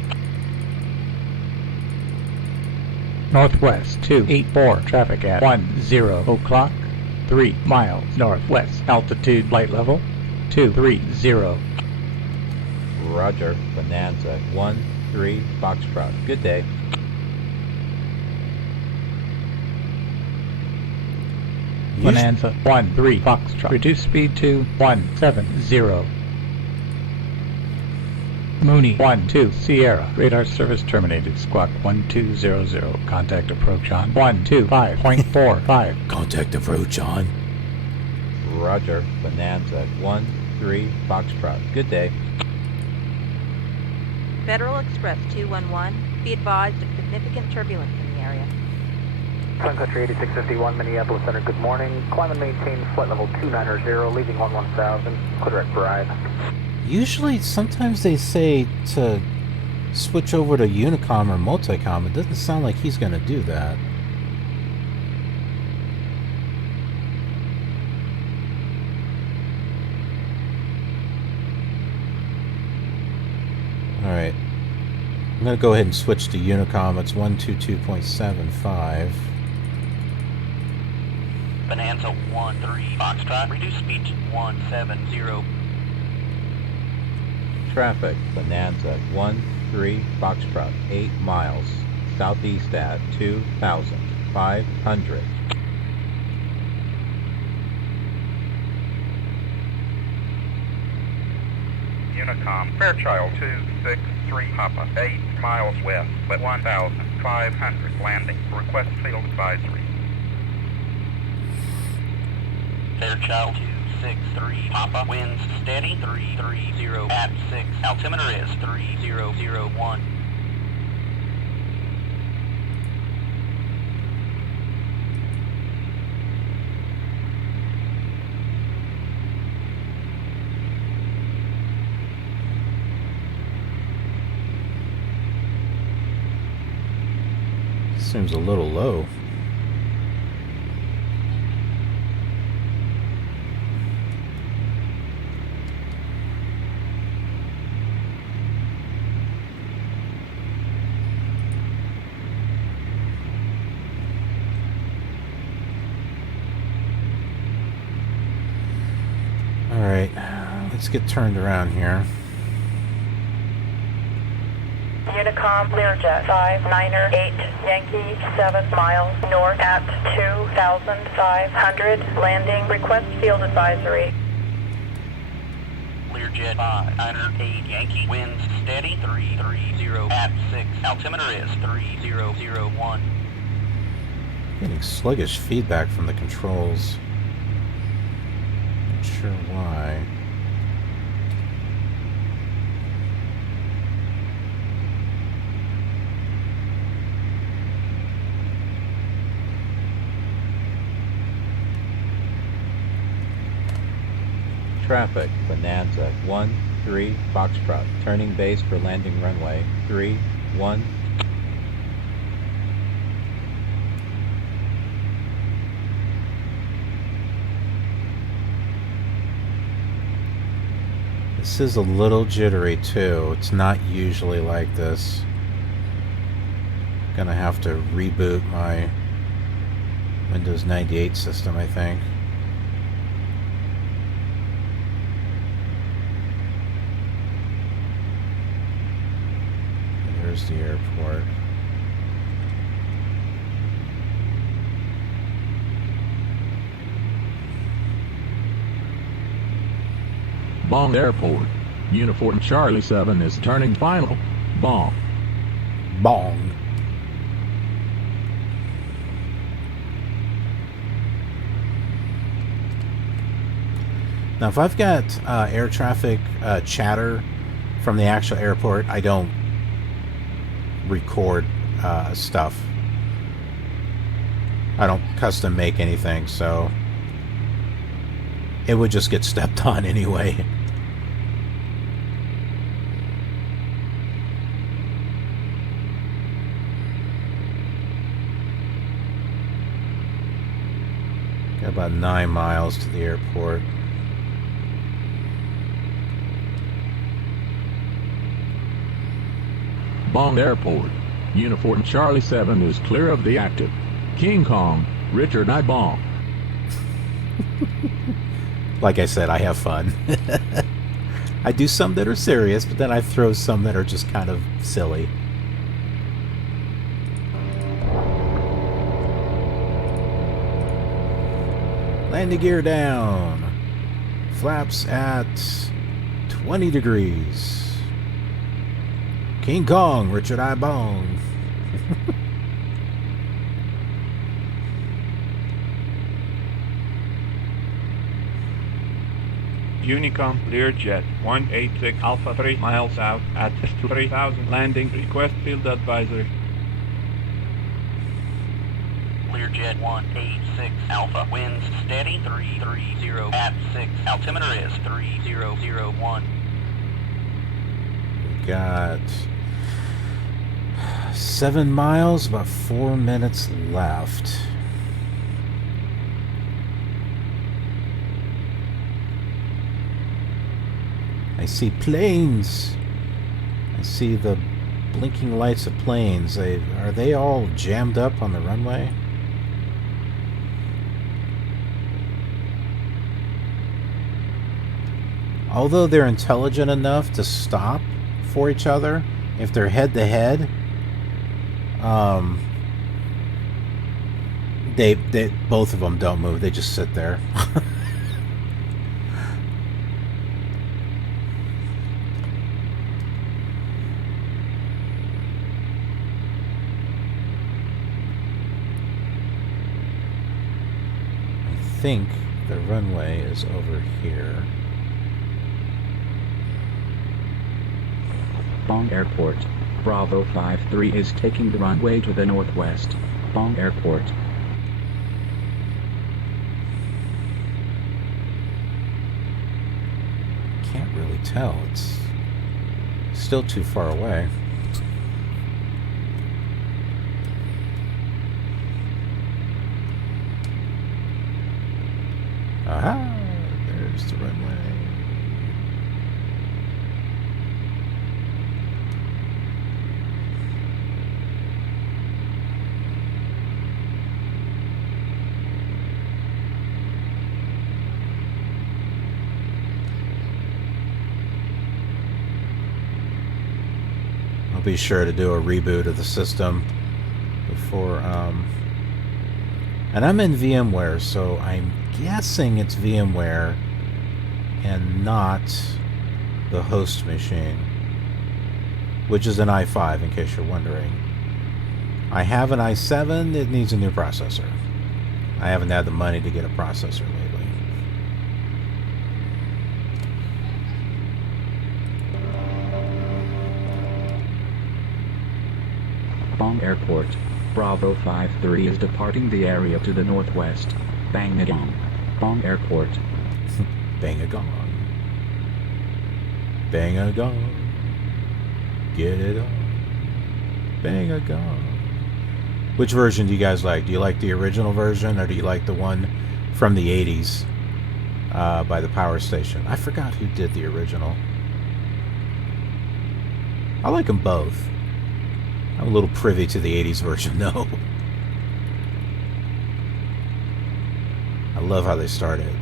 Northwest 284, traffic at 10 o'clock, 3 miles northwest, altitude flight level 230. Roger, Bonanza 1-3 Foxtrot. Good day. Bonanza 1-3 Foxtrot. Reduce speed to 170. Mooney 1-2 Sierra. Radar service terminated. Squawk 1200. Contact approach on 125.45. Contact approach on. Roger, Bonanza 1-3 Foxtrot. Good day. Federal Express 211, be advised of significant turbulence in the area. Sun Country 8651, Minneapolis Center, good morning. Climb and maintain flight level 290, leaving 11,000, clear direct drive. Usually, sometimes they say to switch over to Unicom or Multicom. It doesn't sound like he's going to do that. Alright. I'm going to go ahead and switch to Unicom. It's 122.75. Bonanza 1-3 Foxtrot, reduce speed to 170. Traffic, Bonanza 1-3 Foxtrot, 8 miles, southeast at 2,500. Unicom, Fairchild 263 Papa, 8 miles west, but 1,500 landing. Request field advisory. Fairchild 263 Papa, winds steady, 330 at 6. Altimeter is 3001. Seems a little low. Alright, let's get turned around here. Unicom, Learjet 598, Yankee 7 miles north at 2,500, landing, request field advisory. Learjet 598, Yankee, winds steady, 330 at 6. Altimeter is 3001. Getting sluggish feedback from the controls. Not sure why. Traffic, Bonanza 1-3 Foxtrot, turning base for landing runway 31. This is a little jittery too. It's not usually like this. Gonna have to reboot my Windows 98 system, I think. There's the airport. Bong Airport. Uniform Charlie 7 is turning final. Bong. Bong. Now, if I've got air traffic chatter from the actual airport, I don't record stuff. I don't custom make anything, so it would just get stepped on anyway. Got about 9 miles to the airport. Bong Airport. Uniform Charlie 7 is clear of the active. King Kong, Richard I Bong. Like I said, I have fun. I do some that are serious, but then I throw some that are just kind of silly. Landing gear down. Flaps at 20 degrees. King Kong, Richard I Bong. Unicom Learjet 186 Alpha 3 miles out at 3000 landing. Request field advisory. Learjet 186 Alpha, winds steady 330 at 6, altimeter is 3001. We got 7 miles, about 4 minutes left. I see planes. I see the blinking lights of planes. Are they all jammed up on the runway? Although they're intelligent enough to stop for each other, if they're head to head, they both of them don't move. They just sit there. I think the runway is over here. Bong Airport. Bravo 53 is taking the runway to the northwest. Bong Airport. Can't really tell. It's still too far away. Aha! There's the runway. I'll be sure to do a reboot of the system before, and I'm in VMware, so I'm guessing it's VMware and not the host machine, which is an i5 in case you're wondering. I have an i7, it needs a new processor. I haven't had the money to get a processor lately. Bong Airport. Bravo 53 is departing the area to the northwest. Bang-a-gong. Bong Airport. Bang-a-gong. Bang-a-gong. Get it on. Bang-a-gong. Which version do you guys like? Do you like the original version, or do you like the one from the 80s by the power station? I forgot who did the original. I like them both. I'm a little privy to the 80s version, though. I love how they started.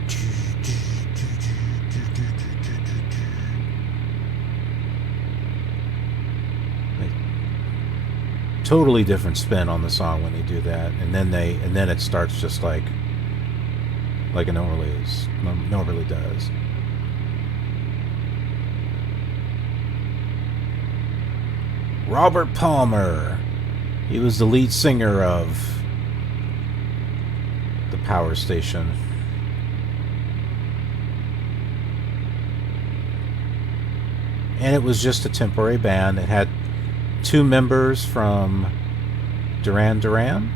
Totally different spin on the song when they do that, and then it starts just like it normally does. Robert Palmer. He was the lead singer of the Power Station. And it was just a temporary band. It had 2 members from Duran Duran.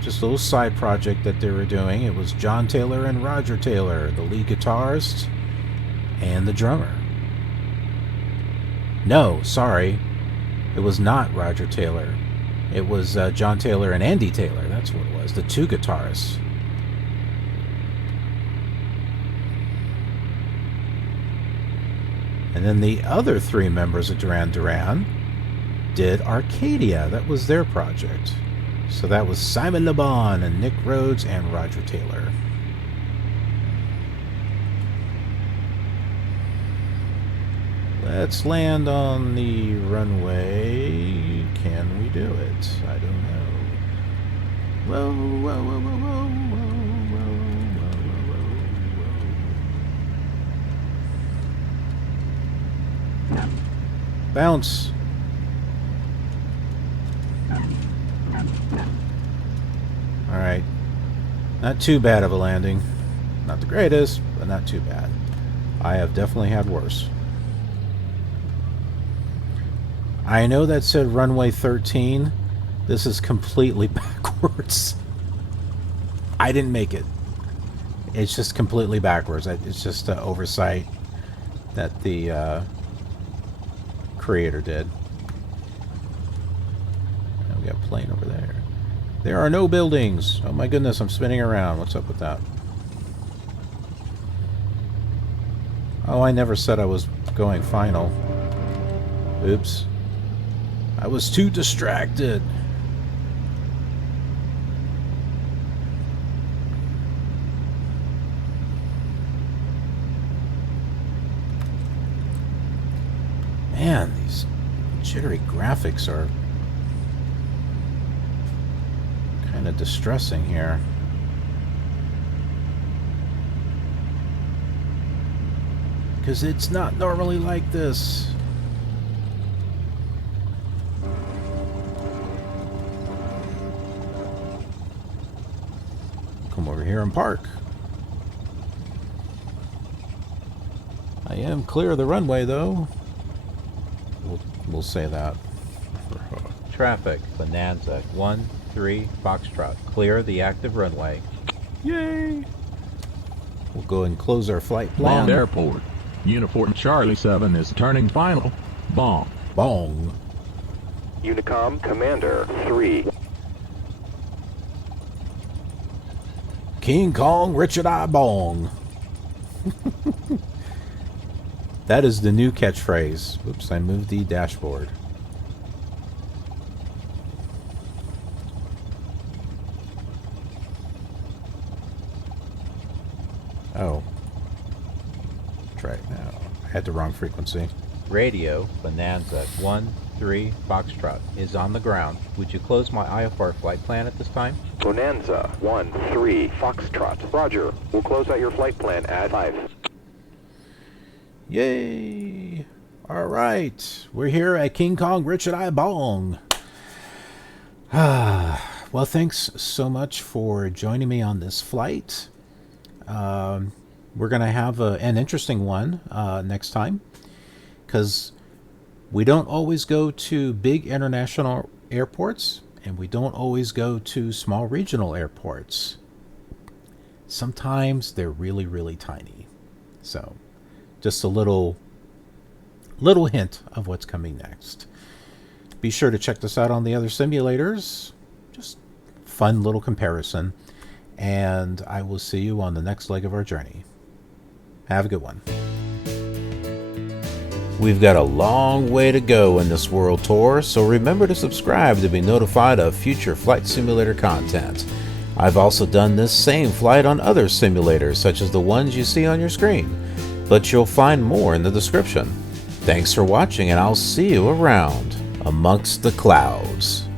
Just a little side project that they were doing. It was John Taylor and Roger Taylor, the lead guitarist and the drummer. No, sorry. It was not Roger Taylor. It was John Taylor and Andy Taylor. That's what it was. The 2 guitarists. And then the other 3 members of Duran Duran did Arcadia. That was their project. So that was Simon Le Bon and Nick Rhodes and Roger Taylor. Let's land on the runway. Can we do it? I don't know. Whoa, whoa, whoa, whoa, whoa, whoa, whoa, whoa, whoa. Bounce. Alright. Not too bad of a landing. Not the greatest, but not too bad. I have definitely had worse. I know that said runway 13. This is completely backwards. I didn't make it. It's just completely backwards. It's just an oversight that the creator did. And we got a plane over there. There are no buildings. Oh my goodness, I'm spinning around. What's up with that? Oh, I never said I was going final. Oops. I was too distracted. Man, these jittery graphics are kind of distressing here. Because it's not normally like this. Come over here and park. I am clear of the runway, though. We'll say that. Traffic, Bonanza, 13 Foxtrot. Clear the active runway. Yay! We'll go and close our flight plan. Bond Airport. Uniform Charlie 7 is turning final. Bong. Bong. Unicom Commander 3. King Kong Richard I Bong. That is the new catchphrase. Oops, I moved the dashboard. Oh. Try it now. I had the wrong frequency. Radio, Bonanza, 13 Foxtrot is on the ground. Would you close my IFR flight plan at this time? Bonanza 13 Foxtrot. Roger. We'll close out your flight plan at 5. Yay! Alright. We're here at King Kong Richard I Bong. Well, thanks so much for joining me on this flight. We're going to have an interesting one next time, because we don't always go to big international airports, and we don't always go to small regional airports. Sometimes they're really, really tiny. So, just a little hint of what's coming next. Be sure to check this out on the other simulators. Just fun little comparison. And I will see you on the next leg of our journey. Have a good one. We've got a long way to go in this world tour, so remember to subscribe to be notified of future flight simulator content. I've also done this same flight on other simulators, such as the ones you see on your screen, but you'll find more in the description. Thanks for watching, and I'll see you around amongst the clouds.